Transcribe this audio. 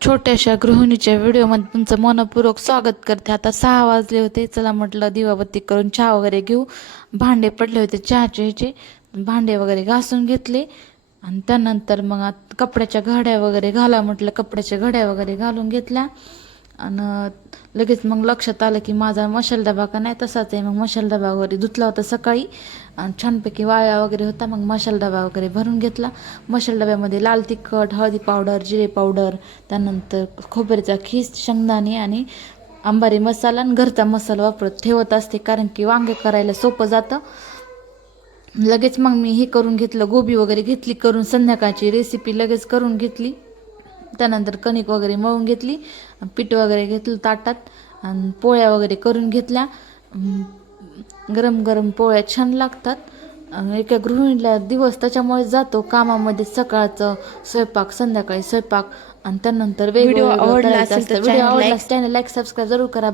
छोट्याशा गृहिणीच्या व्हिडिओमध्ये तुमचं मनपूर्वक स्वागत करते. आता सहा वाजले होते. चला म्हटलं दिवाबत्ती करून चहा वगैरे घेऊ. भांडे पडले होते चहाचे ह्याचे. भांडे वगैरे घासून घेतले. आणि त्यानंतर मग कपड्याच्या घड्या वगैरे घाला म्हटलं. कपड्याच्या घड्या वगैरे घालून घेतल्या. आणि लगेच मग लक्षात आलं की माझा मशाल डबा का नाही तसाच आहे. मग मशाल डबा वगैरे धुतला होता सकाळी. आणि छानपैकी वाळ्या वगैरे होता. मग मशाल डबा वगैरे भरून घेतला. मशाल डब्यामध्ये लाल तिखट हळदी पावडर जिरे पावडर त्यानंतर खोबऱ्याचा खीस शेंगदाणे आणि आंबारी मसाला आणि घरचा मसाला वापरत ठेवत असते. कारण की वांगे करायला सोपं जातं. लगेच मग मी हे करून घेतलं. गोबी वगैरे घेतली करून. संध्याकाळची रेसिपी लगेच करून घेतली. त्यानंतर कणिक वगैरे मळून घेतली पीठ वगैरे घेतलं ताटात आणि पोळ्या वगैरे करून घेतल्या. गरम गरम पोळ्या छान लागतात. एका गृहिणीला दिवस त्याच्यामुळे जातो कामामध्ये सकाळचं स्वयंपाक संध्याकाळी स्वयंपाक आणि त्यानंतर व्हिडिओ वेगवेगळं आवडला असेल तर. व्हिडिओ आवडला चॅनल लाईक सबस्क्राईब जरूर करा.